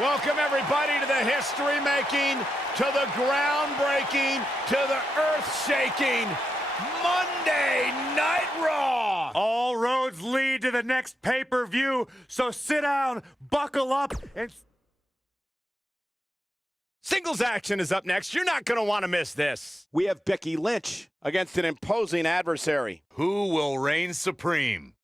Welcome, everybody, to the history-making, to the groundbreaking, to the earth-shaking Monday Night Raw! All roads lead to the next pay-per-view, so sit down, buckle up, and... Singles action is up next. You're not going to want to miss this. We have Becky Lynch against an imposing adversary. Who will reign supreme?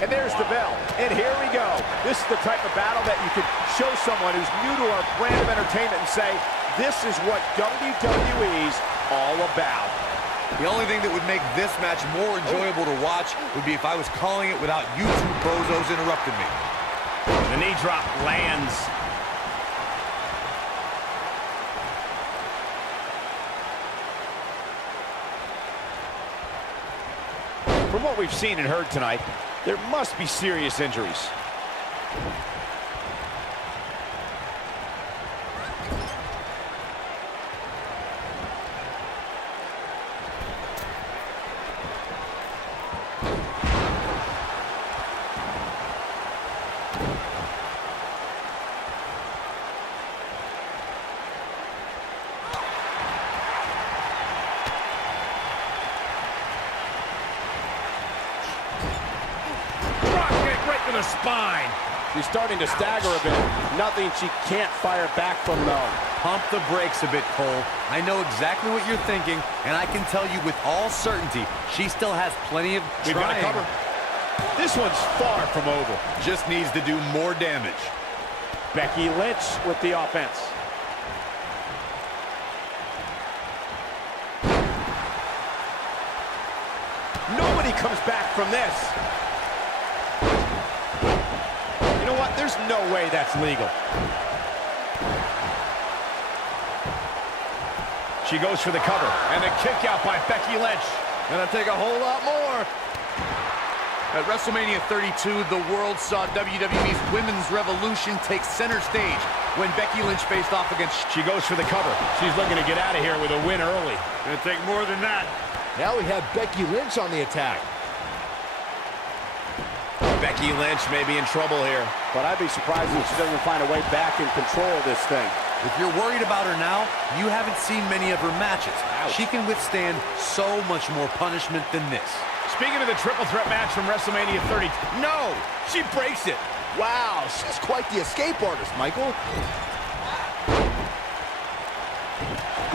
And there's the bell. And here we go. This is the type of battle that you can show someone who's new to our brand of entertainment and say, this is what WWE's all about. The only thing that would make this match more enjoyable to watch would be if I was calling it without you two bozos interrupting me. The knee drop lands. From what we've seen and heard tonight, there must be serious injuries. The spine. She's starting to stagger a bit. Nothing she can't fire back from, though. Pump the brakes a bit, Cole. I know exactly what you're thinking, and I can tell you with all certainty, she still has plenty of We've got to cover. This one's far from over. Just needs to do more damage. Becky Lynch with the offense. Nobody comes back from this. You know what? There's no way that's legal. She goes for the cover. And the kick out by Becky Lynch. Gonna take a whole lot more. At WrestleMania 32, the world saw WWE's Women's Revolution take center stage when Becky Lynch faced off against... She goes for the cover. She's looking to get out of here with a win early. Gonna take more than that. Now we have Becky Lynch on the attack. Becky Lynch may be in trouble here. But I'd be surprised if she doesn't find a way back and control this thing. If you're worried about her now, you haven't seen many of her matches. Ouch. She can withstand so much more punishment than this. Speaking of the triple threat match from WrestleMania 30, no, she breaks it. Wow, she's quite the escape artist, Michael.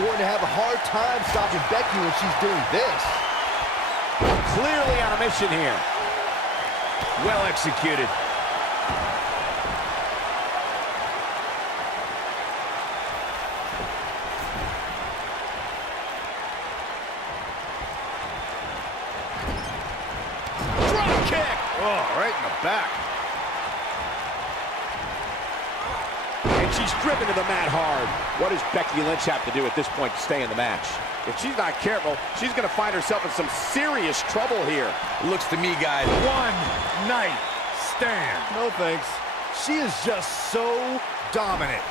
Going to have a hard time stopping Becky when she's doing this. Clearly on a mission here. Well executed. Drop kick! Oh, right in the back. And she's driven to the mat hard. What does Becky Lynch have to do at this point to stay in the match? If she's not careful, she's going to find herself in some serious trouble here. Looks to me, guys. One night stand. No thanks. She is just so dominant.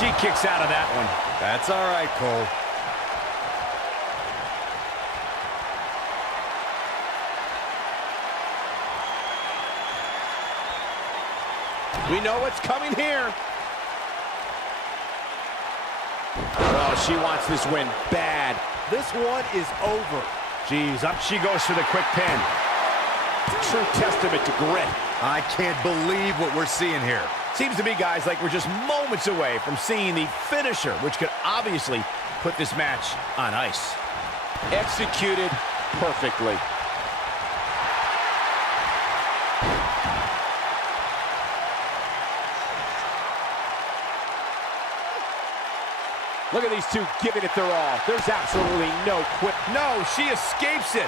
She kicks out of that one. That's all right, Cole. We know what's coming here. Oh, she wants this win bad. This one is over. Jeez, up she goes for the quick pin. True testament to grit. I can't believe what we're seeing here. Seems to me, guys, like we're just moments away from seeing the finisher, which could obviously put this match on ice. Executed perfectly. Look at these two giving it their all. There's absolutely no quit. No, she escapes it.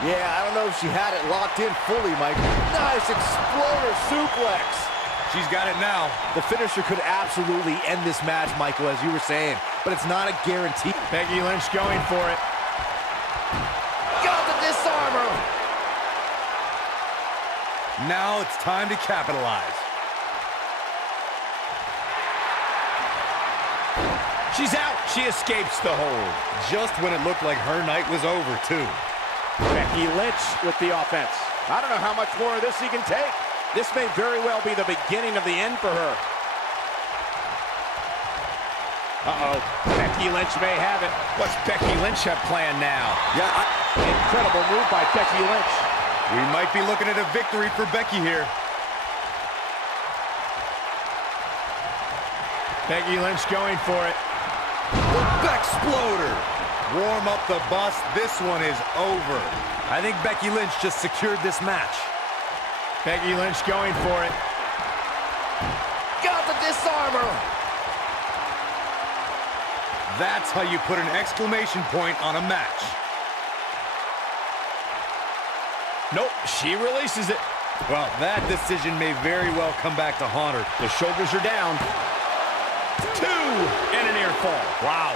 Yeah, I don't know if she had it locked in fully, Mike. Nice exploder suplex. She's got it now. The finisher could absolutely end this match, Michael, as you were saying, but it's not a guarantee. Becky Lynch going for it. Got the disarmer. Now it's time to capitalize. She's out. She escapes the hold. Just when it looked like her night was over, too. Becky Lynch with the offense. I don't know how much more of this he can take. This may very well be the beginning of the end for her. Uh-oh. Becky Lynch may have it. What's Becky Lynch have planned now? Incredible move by Becky Lynch. We might be looking at a victory for Becky here. Becky Lynch going for it. The Bexploder. Warm up the bus. This one is over. I think Becky Lynch just secured this match. Becky Lynch going for it. Got the disarmer. That's how you put an exclamation point on a match. Nope, she releases it. Well, that decision may very well come back to haunt her. The shoulders are down. 2 and a near fall. Wow.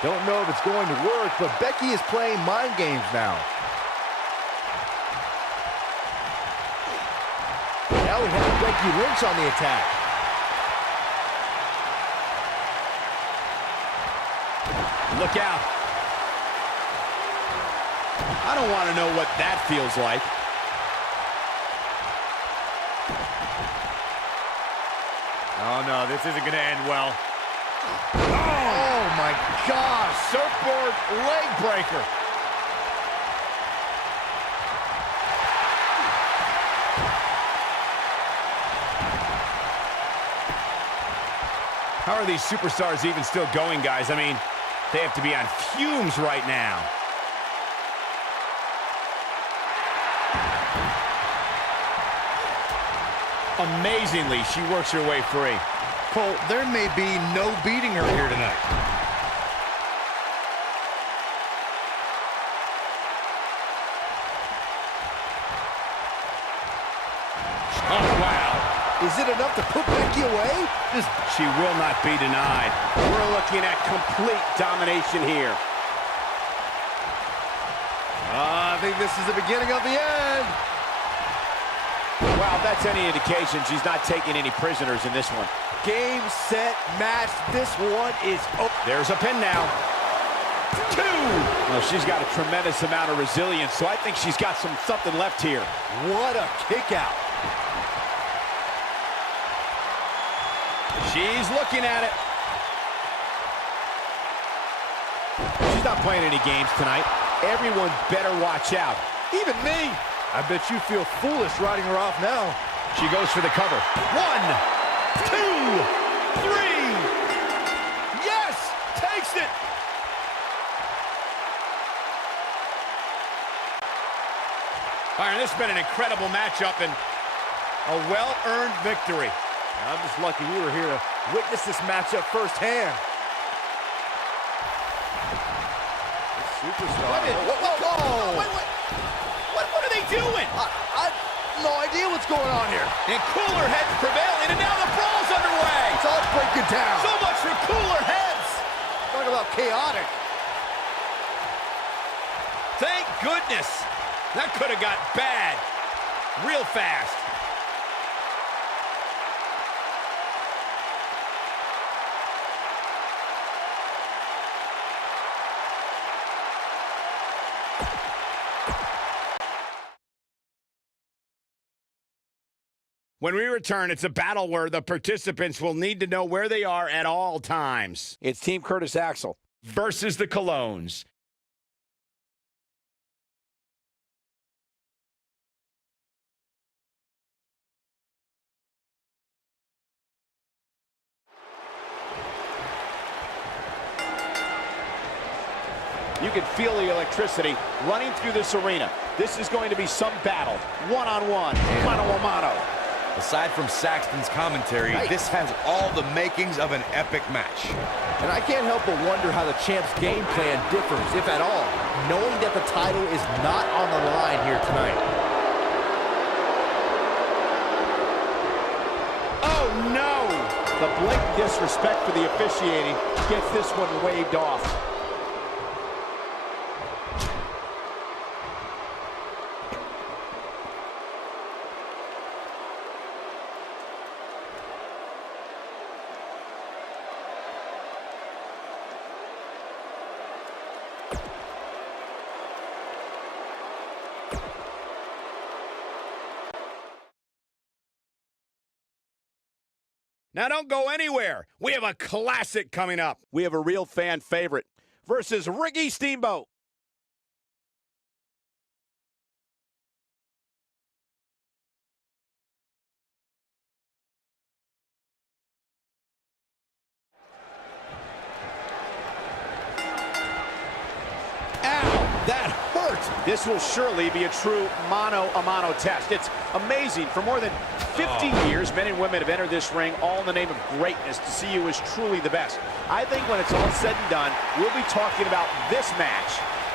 Don't know if it's going to work, but Becky is playing mind games now. Now we have Becky Lynch on the attack. Look out. I don't want to know what that feels like. Oh, no, this isn't going to end well. Oh, my gosh. Surfboard leg breaker. How are these superstars even still going, guys? I mean, they have to be on fumes right now. Amazingly, she works her way free. Cole, there may be no beating her here tonight. Oh, wow. Is it enough to put Becky away? She will not be denied. We're looking at complete domination here. I think this is the beginning of the end. Well, if that's any indication, she's not taking any prisoners in this one. Game, set, match. This one is over. There's a pin now. 2! Well, she's got a tremendous amount of resilience, so I think she's got something left here. What a kick out. She's looking at it. She's not playing any games tonight. Everyone better watch out. Even me. I bet you feel foolish riding her off now. She goes for the cover. 1, 2, 3. Yes! Takes it! All right, this has been an incredible matchup and a well-earned victory. I'm just lucky we were here to witness this matchup firsthand. Superstar. What are they doing? I have no idea what's going on here. And cooler heads prevailing, and now the brawl's underway. It's all breaking down. So much for cooler heads. Talk about chaotic. Thank goodness. That could have got bad real fast. When we return, it's a battle where the participants will need to know where they are at all times. It's Team Curtis Axel Versus the Colognes. You can feel the electricity running through this arena. This is going to be some battle. One-on-one, mano-a-mano. Aside from Saxton's commentary, this has all the makings of an epic match. And I can't help but wonder how the champ's game plan differs, if at all, knowing that the title is not on the line here tonight. Oh, no! The blatant disrespect for the officiating gets this one waved off. Now don't go anywhere. We have a classic coming up. We have a real fan favorite versus Ricky Steamboat. Ow, that hurt. This will surely be a true mano-a-mano test. It's amazing. For more than 50 years, men and women have entered this ring all in the name of greatness to see who is truly the best. I think when it's all said and done, we'll be talking about this match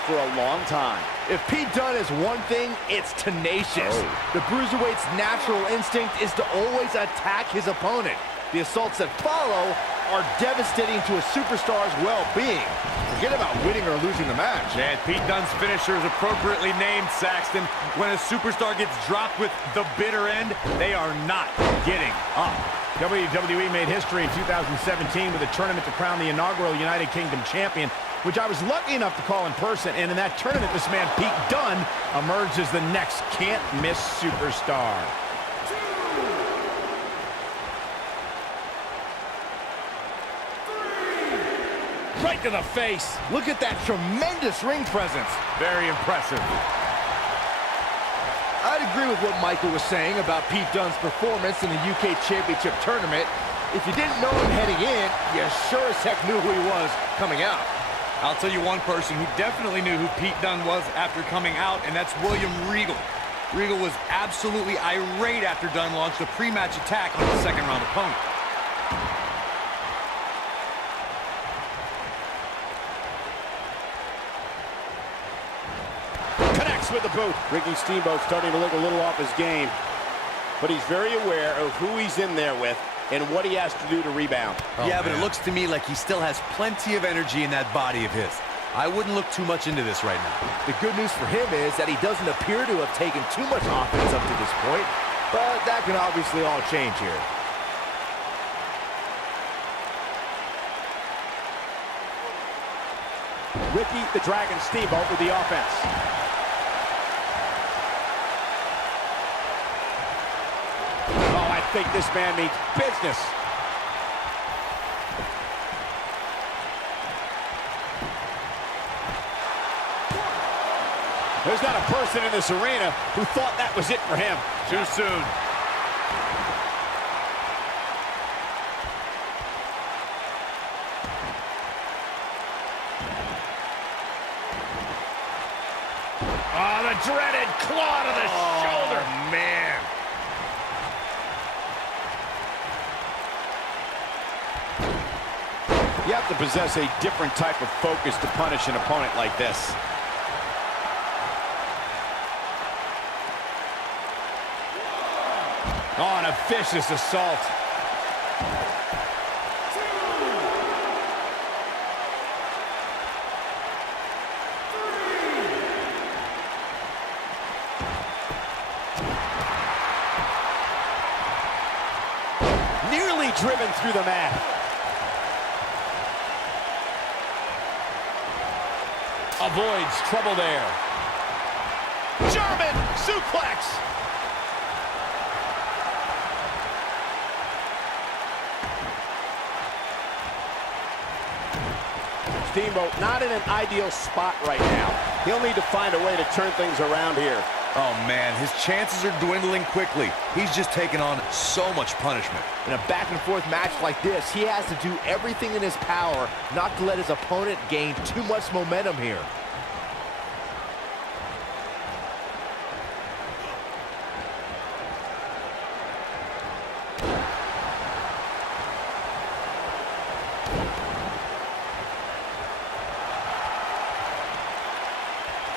for a long time. If Pete Dunne is one thing, it's tenacious. The Bruiserweight's natural instinct is to always attack his opponent. The assaults that follow are devastating to a superstar's well-being. Forget about winning or losing the match. And Pete Dunne's finisher is appropriately named, Saxton. When a superstar gets dropped with the bitter end, they are not getting up. WWE made history in 2017 with a tournament to crown the inaugural United Kingdom champion, which I was lucky enough to call in person. And in that tournament, this man, Pete Dunne, emerged as the next can't-miss superstar. Right to the face. Look at that tremendous ring presence. Very impressive. I'd agree with what Michael was saying about Pete Dunne's performance in the UK Championship Tournament. If you didn't know him heading in, you sure as heck knew who he was coming out. I'll tell you one person who definitely knew who Pete Dunne was after coming out, and that's William Regal. Regal was absolutely irate after Dunne launched a pre-match attack on his second-round opponent. With the boot. Ricky Steamboat starting to look a little off his game, but he's very aware of who he's in there with and what he has to do to rebound. Yeah, but it looks to me like he still has plenty of energy in that body of his. I wouldn't look too much into this right now. The good news for him is that he doesn't appear to have taken too much offense up to this point, but that can obviously all change here. Ricky the Dragon Steamboat with the offense. I think this man means business. There's not a person in this arena who thought that was it for him. Too soon. Oh, the dreaded claw to the shoulder. Man. You have to possess a different type of focus to punish an opponent like this. Oh, and a vicious assault. Nearly driven through the mat. Avoids trouble there. German suplex. Steamboat not in an ideal spot right now. He'll need to find a way to turn things around here. Oh, man, his chances are dwindling quickly. He's just taken on so much punishment. In a back-and-forth match like this, he has to do everything in his power not to let his opponent gain too much momentum here.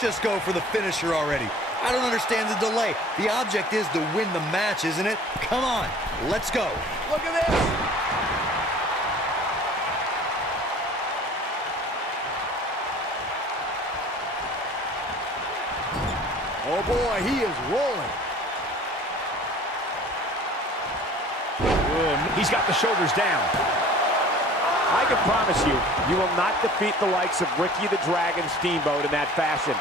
Just go for the finisher already. I don't understand the delay. The object is to win the match, isn't it? Come on, let's go. Look at this. Oh boy, he is rolling. He's got the shoulders down. I can promise you, you will not defeat the likes of Ricky the Dragon Steamboat in that fashion.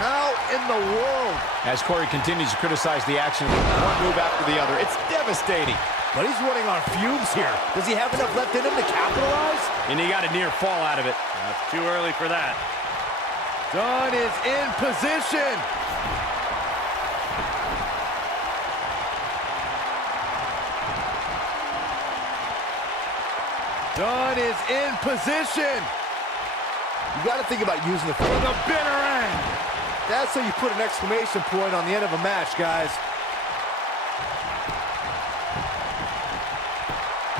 How in the world? As Corey continues to criticize the action, one move after the other. It's devastating. But he's running on fumes here. Does he have enough left in him to capitalize? And he got a near fall out of it. That's too early for that. Dunn is in position. Dunn is in position. You got to think about using the bitter end. That's how you put an exclamation point on the end of a match, guys.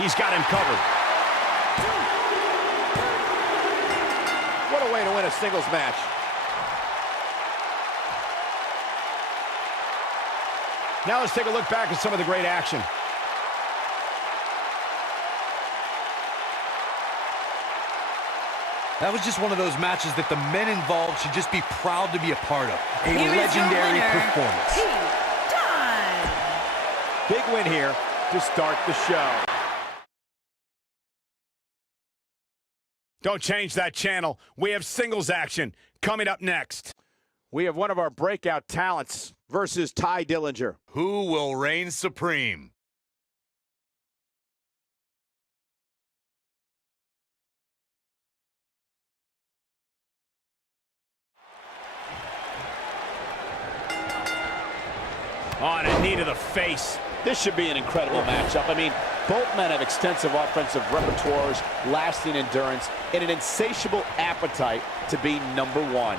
He's got him covered. What a way to win a singles match. Now let's take a look back at some of the great action. That was just one of those matches that the men involved should just be proud to be a part of. A Here is your legendary winner, performance. Dunn. Big win here to start the show. Don't change that channel. We have singles action coming up next. We have one of our breakout talents versus Ty Dillinger. Who will reign supreme? On a knee to the face. This should be an incredible matchup. I mean, both men have extensive offensive repertoires, lasting endurance, and an insatiable appetite to be number one.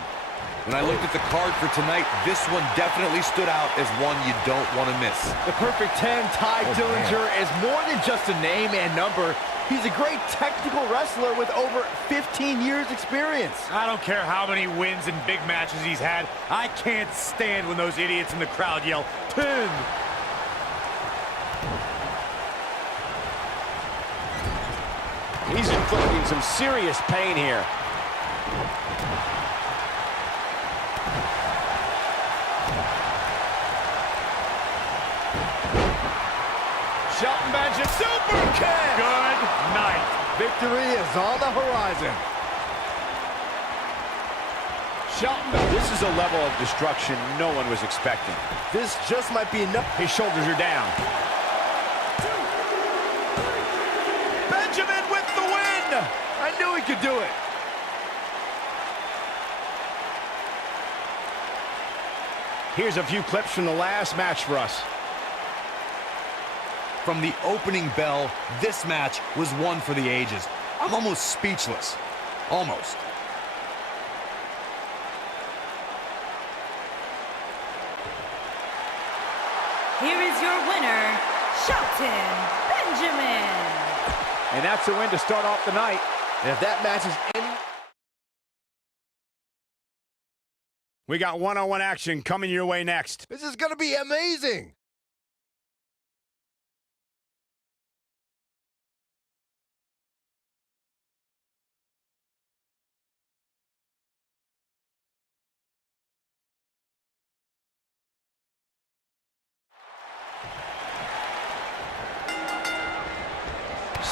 When I looked at the card for tonight, this one definitely stood out as one you don't want to miss. The perfect 10, Ty Dillinger, is more than just a name and number. He's a great technical wrestler with over 15 years experience. I don't care how many wins and big matches he's had. I can't stand when those idiots in the crowd yell, "Pin!" He's inflicting some serious pain here. Shelton Bench, a super kick! Good night. Victory is on the horizon. Shelton, this is a level of destruction no one was expecting. This just might be enough. His shoulders are down. Benjamin with the win! I knew he could do it. Here's a few clips from the last match for us. From the opening bell, this match was one for the ages. I'm almost speechless. Almost. Here is your winner, Shelton Benjamin. And that's a win to start off the night. And if that match is any... We got one-on-one action coming your way next. This is going to be amazing.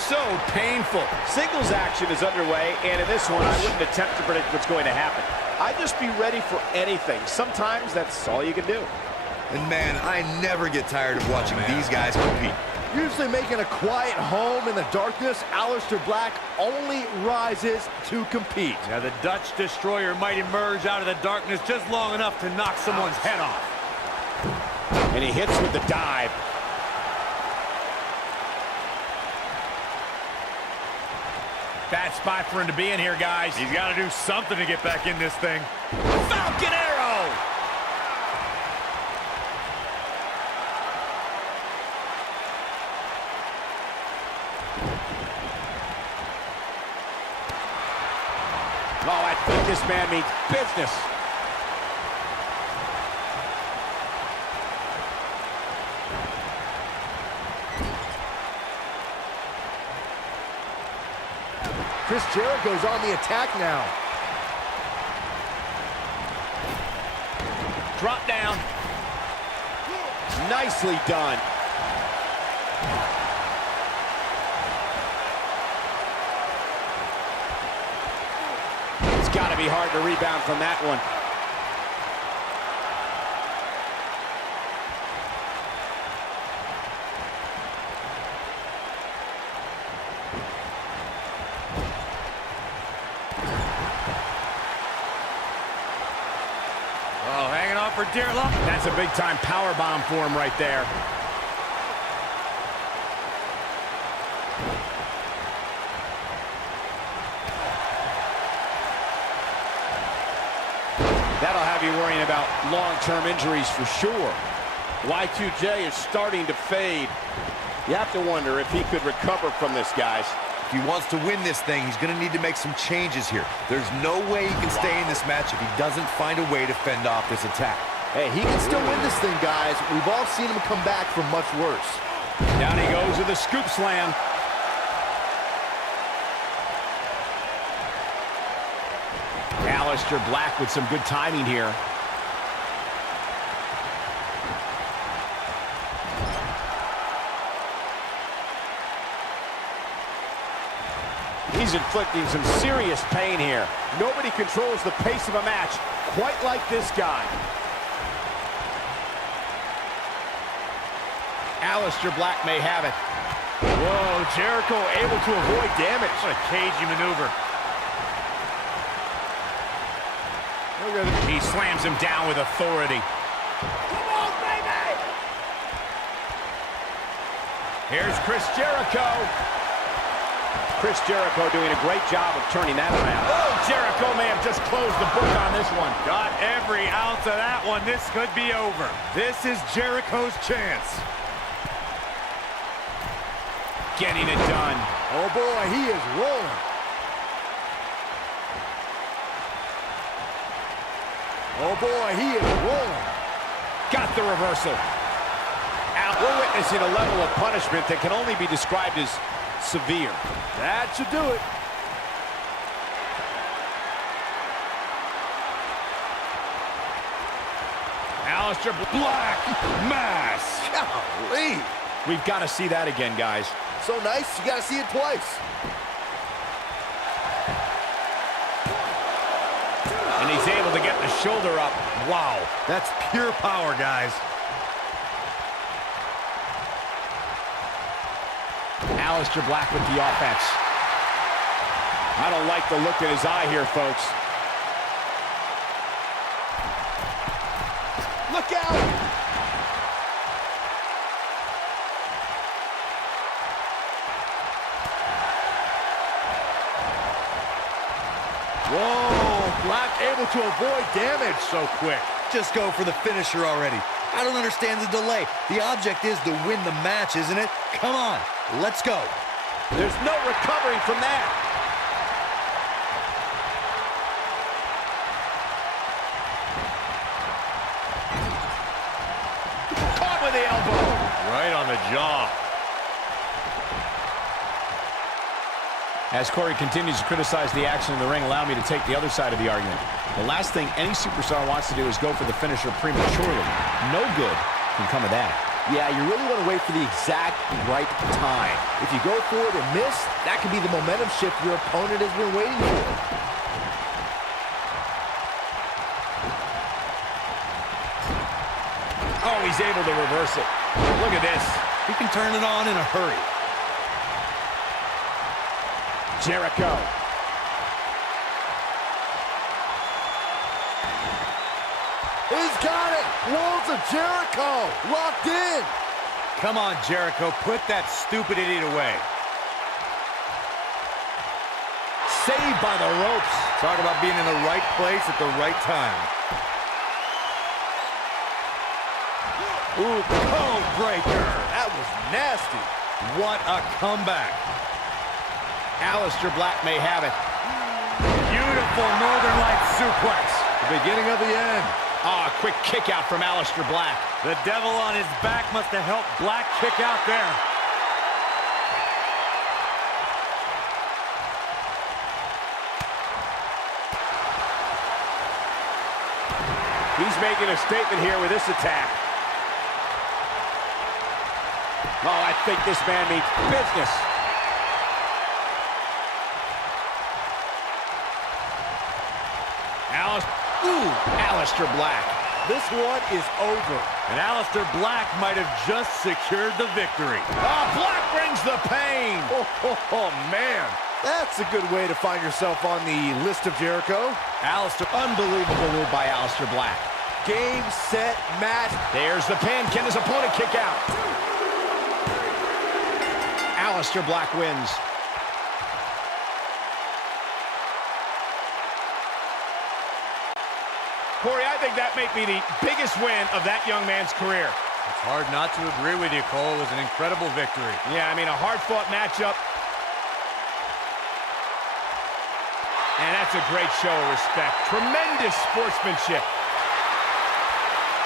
So painful. Singles action is underway, and in this one, I wouldn't attempt to predict what's going to happen. I'd just be ready for anything. Sometimes that's all you can do. And man, I never get tired of watching these guys compete. Usually making a quiet home in the darkness, Aleister Black only rises to compete. Now the Dutch Destroyer might emerge out of the darkness just long enough to knock someone's head off. And he hits with the dive. Bad spot for him to be in here, guys. He's got to do something to get back in this thing. Falcon Arrow! Oh, I think this man means business. Chris Jericho's on the attack now. Drop down. Nicely done. It's got to be hard to rebound from that one. Oh, hanging on for dear life. That's a big-time power bomb for him right there. That'll have you worrying about long-term injuries for sure. Y2J is starting to fade. You have to wonder if he could recover from this, guys. If he wants to win this thing, he's going to need to make some changes here. There's no way he can stay in this match if he doesn't find a way to fend off this attack. Hey, he can still win this thing, guys. We've all seen him come back from much worse. Down he goes with a scoop slam. Aleister Black with some good timing here. He's inflicting some serious pain here. Nobody controls the pace of a match quite like this guy. Aleister Black may have it. Whoa, Jericho able to avoid damage. What a cagey maneuver. He slams him down with authority. Come on, baby! Here's Chris Jericho. Chris Jericho doing a great job of turning that around. Oh, Jericho may have just closed the book on this one. Got every ounce of that one. This could be over. This is Jericho's chance. Getting it done. Oh, boy, he is rolling. Oh, boy, he is rolling. Got the reversal. We're witnessing a level of punishment that can only be described as severe. That should do it. Aleister Black mass. Golly. We've got to see that again, guys. So nice, you got to see it twice. And he's able to get the shoulder up. Wow, that's pure power, guys. Aleister Black with the offense. I don't like the look in his eye here, folks. Look out! Whoa, Black able to avoid damage so quick. Just go for the finisher already. I don't understand the delay. The object is to win the match, isn't it? Come on, let's go. There's no recovering from that. Caught with the elbow. Right on the jaw. As Corey continues to criticize the action in the ring, allow me to take the other side of the argument. The last thing any superstar wants to do is go for the finisher prematurely. No good can come of that. Yeah, you really want to wait for the exact right time. If you go for it and miss, that could be the momentum shift your opponent has been waiting for. Oh, he's able to reverse it. Look at this. He can turn it on in a hurry. Jericho. He's got it! Worlds of Jericho! Locked in! Come on, Jericho, put that stupid idiot away. Saved by the ropes. Talk about being in the right place at the right time. Ooh, code breaker! That was nasty. What a comeback. Aleister Black may have it. Beautiful Northern Lights suplex. The beginning of the end. Ah, quick kick out from Aleister Black. The devil on his back must have helped Black kick out there. He's making a statement here with this attack. Oh, I think this man means business. Aleister Black. This one is over. And Aleister Black might have just secured the victory. Oh, Black brings the pain. Oh, man. That's a good way to find yourself on the list of Jericho. Aleister, unbelievable move by Aleister Black. Game, set, match. There's the pin. Can his opponent kick out? Aleister Black wins. Corey, I think that may be the biggest win of that young man's career. It's hard not to agree with you, Cole. It was an incredible victory. Yeah, I mean, a hard-fought matchup. And that's a great show of respect. Tremendous sportsmanship.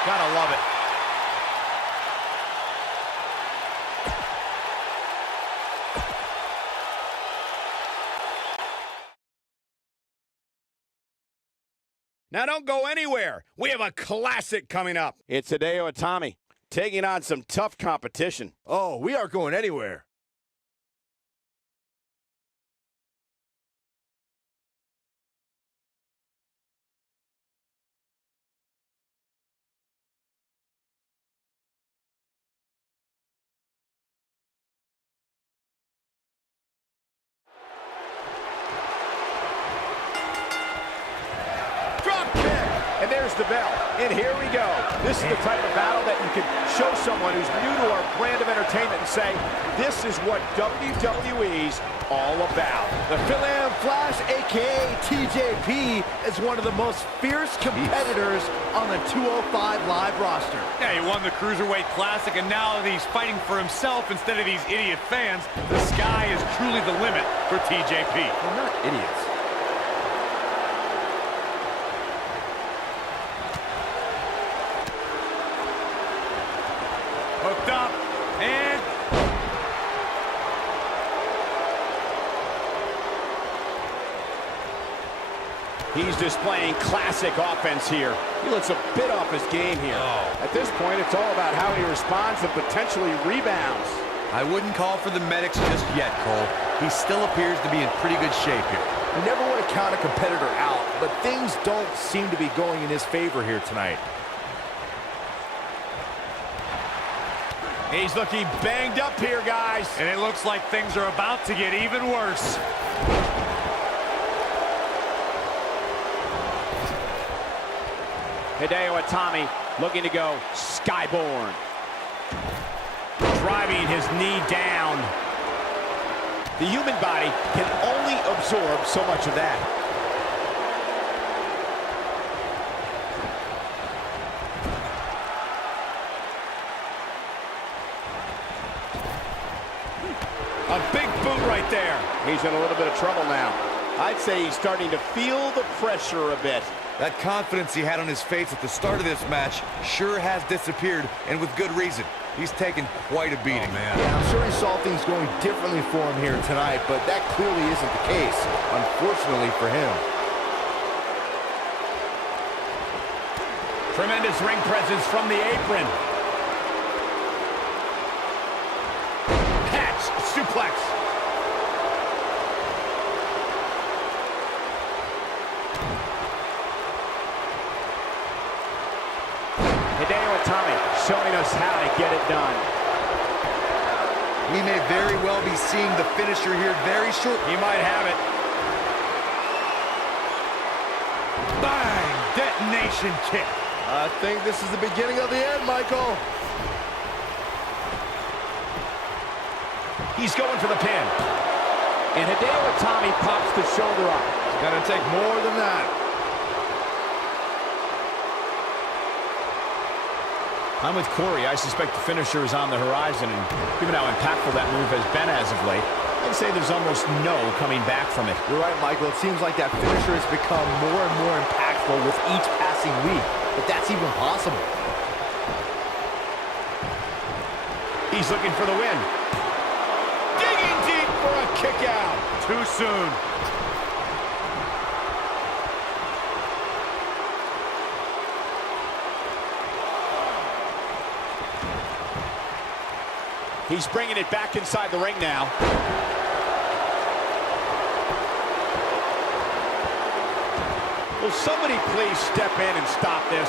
Gotta love it. Now don't go anywhere. We have a classic coming up. It's Hideo Itami taking on some tough competition. Oh, we aren't going anywhere. And there's the bell. And here we go. This is the type of battle that you can show someone who's new to our brand of entertainment and say, this is what WWE's all about. The Phil-Am Flash, a.k.a. TJP, is one of the most fierce competitors on the 205 Live roster. Yeah, he won the Cruiserweight Classic, and now he's fighting for himself instead of these idiot fans. The sky is truly the limit for TJP. They're not idiots. Hooked up, and... He's displaying classic offense here. He looks a bit off his game here. At this point, it's all about how he responds and potentially rebounds. I wouldn't call for the medics just yet, Cole. He still appears to be in pretty good shape here. You never want to count a competitor out, but things don't seem to be going in his favor here tonight. He's looking banged up here, guys. And it looks like things are about to get even worse. Hideo Itami looking to go skyborn. Driving his knee down. The human body can only absorb so much of that. A big boot right there. He's in a little bit of trouble now. I'd say he's starting to feel the pressure a bit. That confidence he had on his face at the start of this match sure has disappeared, and with good reason. He's taken quite a beating. Oh, man. Yeah, I'm sure he saw things going differently for him here tonight, but that clearly isn't the case, unfortunately for him. Tremendous ring presence from the apron. Catch, suplex. Hideo Itami showing us how to get it done. We may very well be seeing the finisher here very shortly. He might have it. Bang! Detonation kick. I think this is the beginning of the end, Michael. He's going for the pin. And Hideo Itami pops the shoulder up. It's gonna take more than that. I'm with Corey. I suspect the finisher is on the horizon, and given how impactful that move has been as of late, I'd say there's almost no coming back from it. You're right, Michael. It seems like that finisher has become more and more impactful with each passing week, if that's even possible. He's looking for the win. Digging deep for a kick out. Too soon. He's bringing it back inside the ring now. Will somebody please step in and stop this?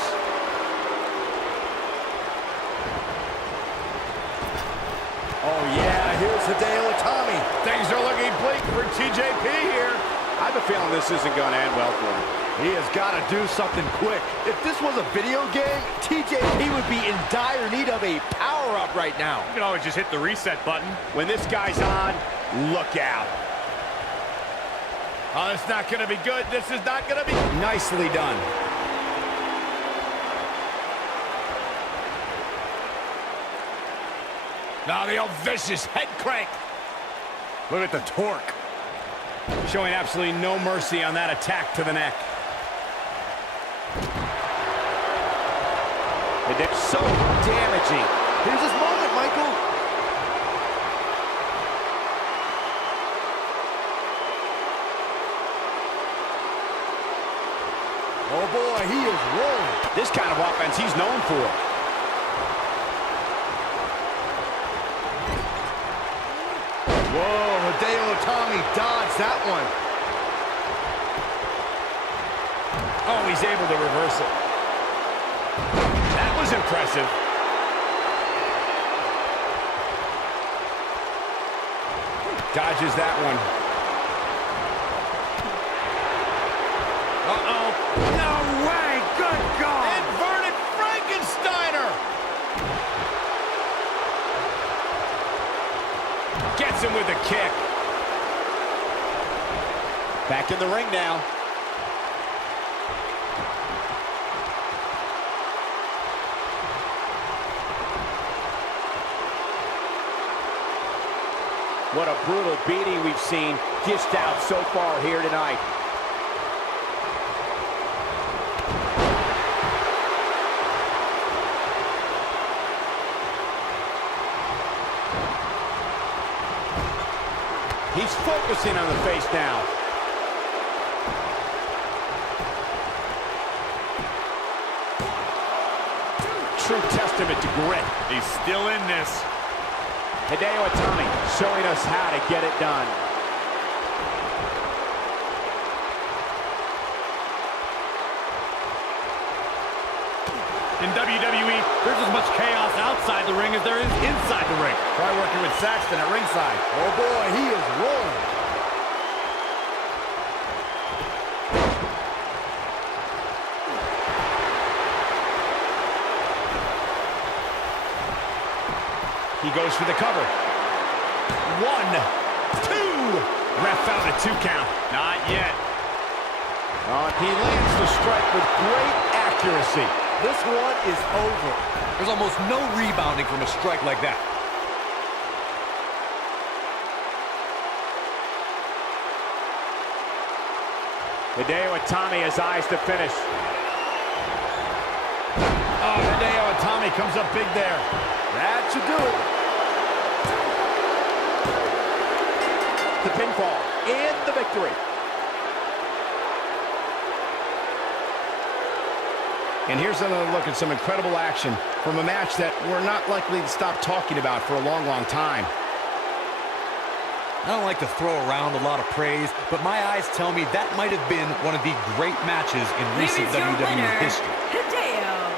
Oh, yeah, here's Hideo Itami. Things are looking bleak for TJP here. I have a feeling this isn't going to end well for him. He has got to do something quick. If this was a video game, TJP would be in dire need of a power-up right now. You can always just hit the reset button. When this guy's on, look out. Oh, it's not going to be good. This is not going to be... Nicely done. Now the old vicious head crank. Look at the torque. Showing absolutely no mercy on that attack to the neck. So damaging. Here's his moment, Michael. Oh, boy, he is rolling. This kind of offense he's known for. Whoa, Hideo Itami dodged that one. Oh, he's able to reverse it. That was impressive. Dodges that one. Uh-oh. No way! Good God! Inverted Frankensteiner! Gets him with a kick. Back in the ring now. What a brutal beating we've seen dished out so far here tonight. He's focusing on the face now. True testament to grit. He's still in this. Hideo Itami showing us how to get it done. In WWE, there's as much chaos outside the ring as there is inside the ring. Try working with Saxton at ringside. Oh, boy, he is rolling. He goes for the cover. 1, 2. Ref found a 2 count. Not yet. He lands the strike with great accuracy. This one is over. There's almost no rebounding from a strike like that. Hideo Itami has eyes to finish. Oh, Hideo Itami comes up big there. That should do it. The pinfall and the victory. And here's another look at some incredible action from a match that we're not likely to stop talking about for a long, long time. I don't like to throw around a lot of praise, but my eyes tell me that might have been one of the great matches in recent WWE history. Hideo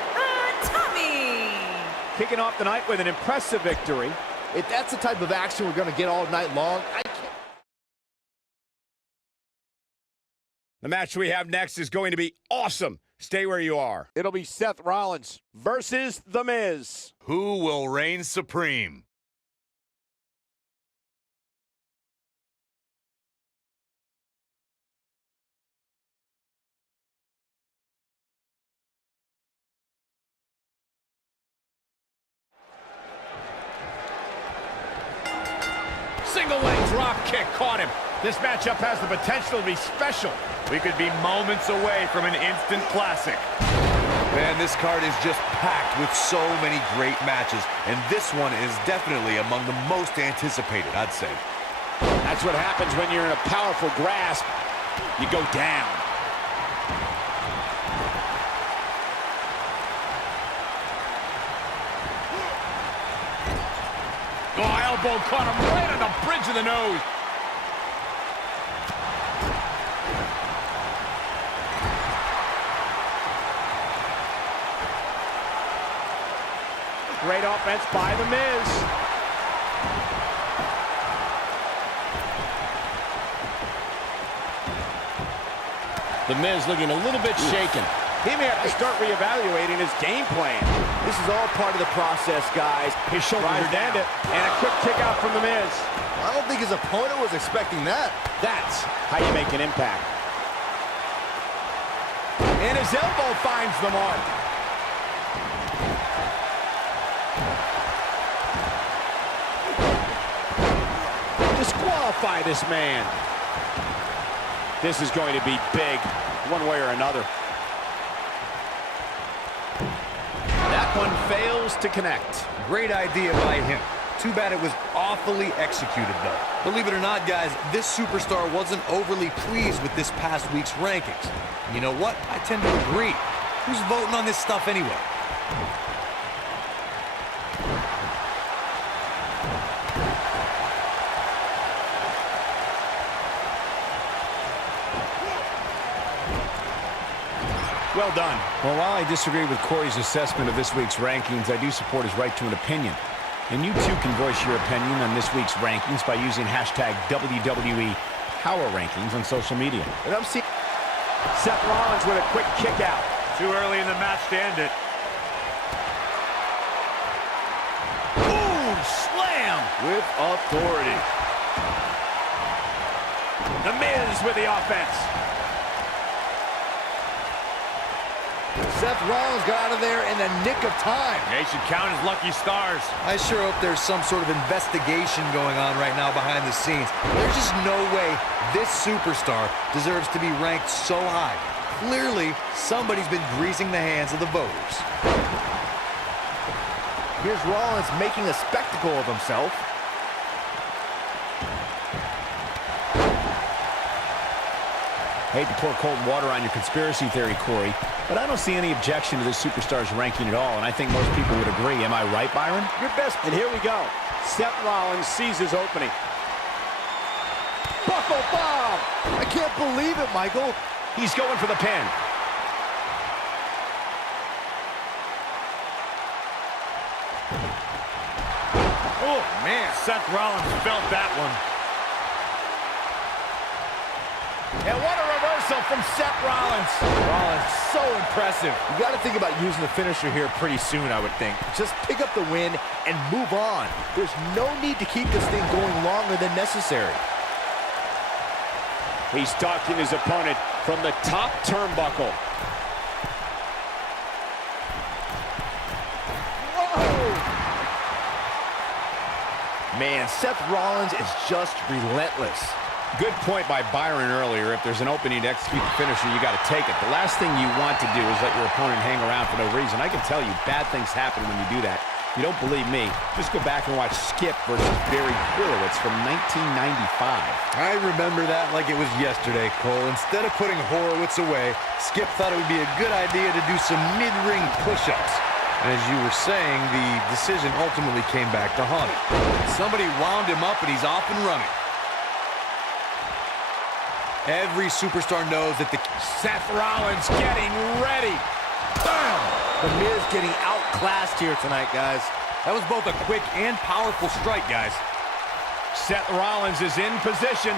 Itami. Kicking off the night with an impressive victory. If that's the type of action we're going to get all night long, I can't. The match we have next is going to be awesome. Stay where you are. It'll be Seth Rollins versus The Miz. Who will reign supreme? Single leg drop kick caught him. This matchup has the potential to be special. We could be moments away from an instant classic. Man, this card is just packed with so many great matches, and this one is definitely among the most anticipated, I'd say. That's what happens when you're in a powerful grasp. You go down. Oh, elbow caught him right on the bridge of the nose. Great offense by The Miz. The Miz looking a little bit shaken. He may have to start reevaluating his game plan. This is all part of the process, guys. His shoulders are down. And a quick kick out from The Miz. I don't think his opponent was expecting that. That's how you make an impact. And his elbow finds the mark. Disqualify this man. This is going to be big, one way or another. That one fails to connect. Great idea by him. Too bad it was awfully executed, though. Believe it or not, guys, this superstar wasn't overly pleased with this past week's rankings. You know what? I tend to agree. Who's voting on this stuff anyway? Well done. Well, while I disagree with Corey's assessment of this week's rankings, I do support his right to an opinion. And you too can voice your opinion on this week's rankings by using hashtag WWE Power Rankings on social media. And I'm seeing Seth Rollins with a quick kick out. Too early in the match to end it. Boom! Slam! With authority. The Miz with the offense. Seth Rollins got out of there in the nick of time. They should count his lucky stars. I sure hope there's some sort of investigation going on right now behind the scenes. There's just no way this superstar deserves to be ranked so high. Clearly, somebody's been greasing the hands of the voters. Here's Rollins making a spectacle of himself. Hate to pour cold water on your conspiracy theory, Corey, but I don't see any objection to this superstar's ranking at all, and I think most people would agree. Am I right, Byron? Your best. And here we go. Seth Rollins sees his opening. Buckle bomb! I can't believe it, Michael. He's going for the pin. Oh, man, Seth Rollins felt that one. And what a reversal from Seth Rollins. Rollins, so impressive. You got to think about using the finisher here pretty soon, I would think. Just pick up the win and move on. There's no need to keep this thing going longer than necessary. He's stalking his opponent from the top turnbuckle. Whoa! Man, Seth Rollins is just relentless. Good point by Byron earlier. If there's an opening to execute the finisher, you got to take it. The last thing you want to do is let your opponent hang around for no reason. I can tell you bad things happen when you do that. If you don't believe me, just go back and watch Skip versus Barry Horowitz from 1995. I remember that like it was yesterday, Cole. Instead of putting Horowitz away, Skip thought it would be a good idea to do some mid-ring push-ups. And as you were saying, the decision ultimately came back to haunt him. Somebody wound him up and he's off and running. Every superstar knows that Seth Rollins getting ready. Bam! The Miz getting outclassed here tonight, guys. that was both a quick and powerful strike, guys. Seth Rollins is in position.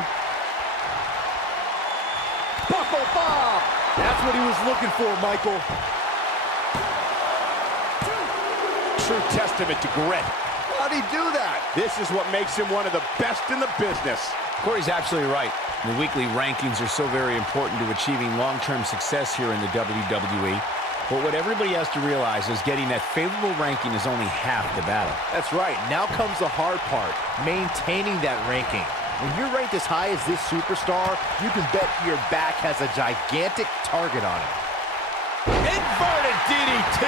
Buckle bomb! That's what he was looking for, Michael. True testament to grit. How'd he do that? This is what makes him one of the best in the business. Corey's absolutely right. The weekly rankings are so very important to achieving long-term success here in the WWE. But what everybody has to realize is getting that favorable ranking is only half the battle. That's right. Now comes the hard part, maintaining that ranking. When you're ranked as high as this superstar, you can bet your back has a gigantic target on it. Inverted DDT.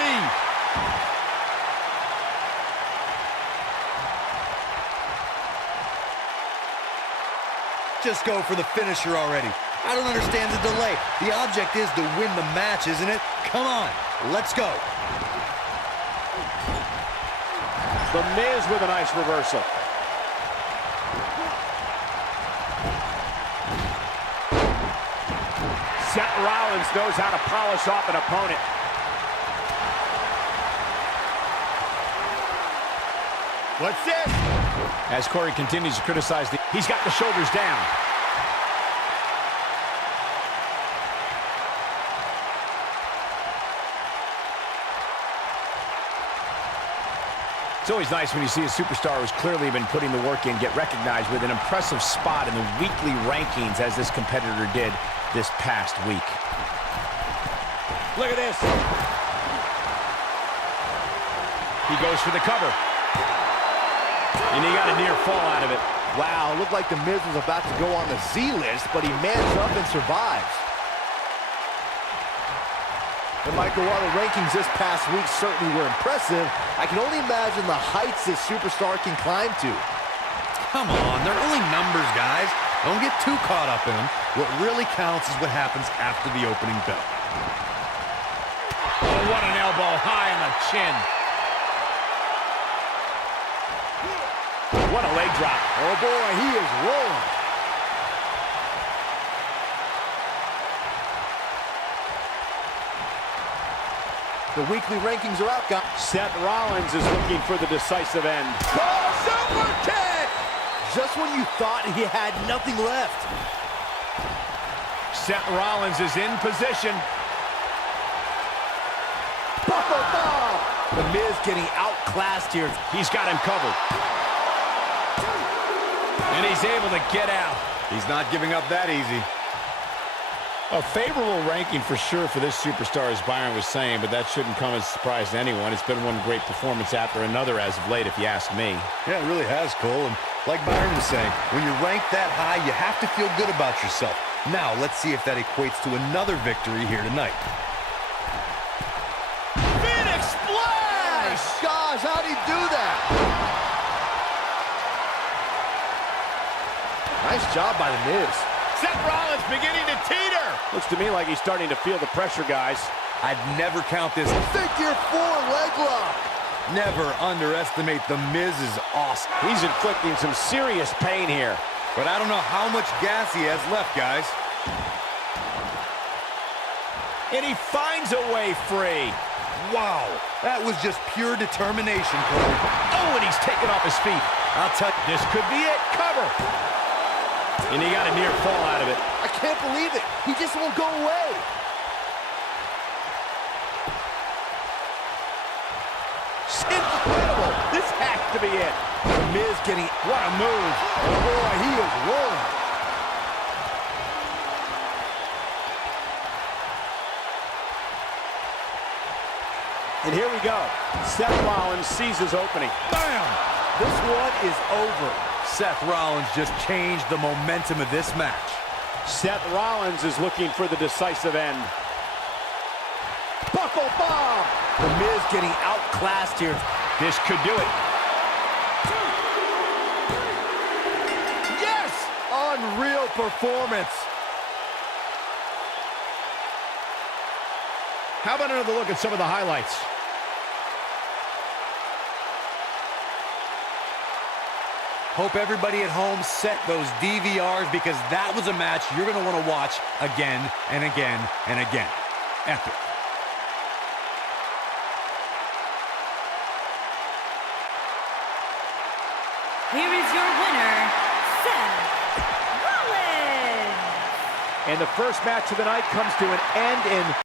Just go for the finisher already. I don't understand the delay. The object is to win the match, isn't it? Come on, let's go. The Miz with a nice reversal. Rollins knows how to polish off an opponent. What's this? As Corey continues to criticize he's got the shoulders down. It's always nice when you see a superstar who's clearly been putting the work in get recognized with an impressive spot in the weekly rankings as this competitor did this past week. Look at this. He goes for the cover. And he got a near fall out of it. Wow, looked like The Miz was about to go on the Z list, but he mans up and survives. And Michael, while the rankings this past week certainly were impressive, I can only imagine the heights this superstar can climb to. Come on, they're only numbers, guys. Don't get too caught up in them. What really counts is what happens after the opening bell. Oh, what an elbow high on the chin. What a leg drop. Oh boy, he is rolling. The weekly rankings are out, guys. Seth Rollins is looking for the decisive end. Oh, super kick! Just when you thought he had nothing left. Seth Rollins is in position. Buckle bomb! The Miz getting outclassed here. He's got him covered. And he's able to get out. He's not giving up that easy. A favorable ranking for sure for this superstar, as Byron was saying, but that shouldn't come as a surprise to anyone. It's been one great performance after another as of late, if you ask me. Yeah, it really has, Cole. And like Byron was saying, when you're ranked that high, you have to feel good about yourself. Now, let's see if that equates to another victory here tonight. Phoenix Splash! Oh, gosh, how'd he do that? Nice job by The Miz. Seth Rollins beginning to teeter. Looks to me like he's starting to feel the pressure, guys. I'd never count this. Figure 4 leg lock. Never underestimate The Miz's awesome. He's inflicting some serious pain here. But I don't know how much gas he has left, guys. And he finds a way free. Wow, that was just pure determination, Cole. Oh, and he's taken off his feet. I'll tell you. This could be it. Cover. And he got a near fall out of it. I can't believe it. He just won't go away. Incredible. This has to be it. The Miz getting... What a move. Oh, boy, he is rolling. And here we go. Seth Rollins sees his opening. Bam! This one is over. Seth Rollins just changed the momentum of this match. Seth Rollins is looking for the decisive end. Buckle bomb! The Miz getting outclassed here. This could do it. Yes! Unreal performance. How about another look at some of the highlights? Hope everybody at home set those DVRs because that was a match you're going to want to watch again and again and again. Epic. Here is your winner, Seth Rollins. And the first match of the night comes to an end in